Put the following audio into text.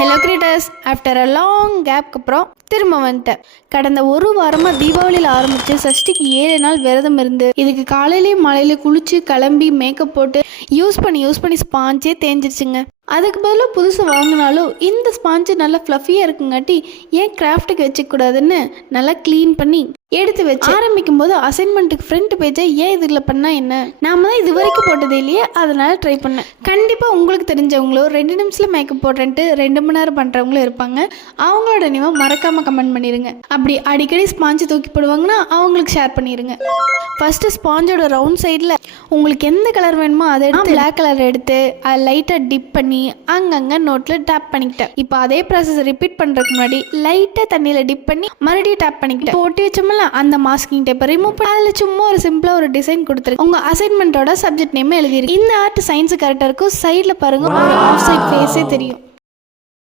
Hello creators, after a long கேப்க்கு அப்புறம் திரும்ப வந்துட்டேன். கடந்த ஒரு வாரமாக தீபாவளியில் ஆரம்பித்து சஷ்டிக்கு 7 நாள் விரதம் இருந்து இதுக்கு காலையிலேயும் மழையில குளிச்சு கிளம்பி மேக்கப் போட்டு யூஸ் பண்ணி ஸ்பாஞ்சே தேஞ்சிருச்சுங்க. அதுக்கு பதிலாக புதுசு வாங்கினாலும் இந்த ஸ்பாஞ்சு நல்லா ஃப்ளஃபியாக இருக்குங்காட்டி ஏன் கிராஃப்ட்டுக்கு வச்சுக்கூடாதுன்னு நல்லா க்ளீன் பண்ணி எடுத்து வச்சு ஆரம்பிக்கும் போது அசைன்மெண்ட்டுக்கு ஃப்ரண்ட் பேஜை ஏன் இதில் பண்ணால் என்ன, நாம தான் இது வரைக்கும் போட்டதே இல்லையே, அதனால ட்ரை பண்ணேன். கண்டிப்பாக உங்களுக்கு தெரிஞ்சவங்களோ 2 நிமிஷத்தில் மேக்கப் போடுறேன்ட்டு 2 மணி நேரம் பண்ணுறவங்களும் இருப்பாங்க. அவங்களோட நேமை மறக்காமல் கமெண்ட் பண்ணிடுங்க. அப்படி அடிக்கடி ஸ்பாஞ்சு தூக்கி போடுவாங்கன்னா அவங்களுக்கு ஷேர் பண்ணிடுங்க. ஃபஸ்ட்டு ஸ்பாஞ்சோட ரவுண்ட் சைடில் உங்களுக்கு எந்த கலர் வேணுமோ அதை எடுத்து பிளாக் கலர் எடுத்து அதை லைட்டாக டிப் பண்ணி அங்கங்கே நோட்டில் டேப் பண்ணிக்கிட்டேன். இப்போ அதே ப்ராசஸ் ரிப்பீட் பண்ணுறதுக்கு முன்னாடி லைட்டாக தண்ணியில் டிப் பண்ணி மறுபடியும் டேப் பண்ணிக்கிட்டேன். போட்டி வச்சோம்ல அந்த மாஸ்கிங் டேப்பை ரிமூவ் பண்ணி அதில் சும்மா ஒரு சிம்பிளாக ஒரு டிசைன் கொடுத்துருக்கு. உங்கள் அசைன்மெண்ட்டோட சப்ஜெக்ட் நேம் எழுதிருக்கு. இந்த ஆர்ட் சயின்ஸு கரெக்டாக இருக்கும். சைடில் பாருங்கள் ஒரு ஆஃப் சைட் ஃபேஸே தெரியும்.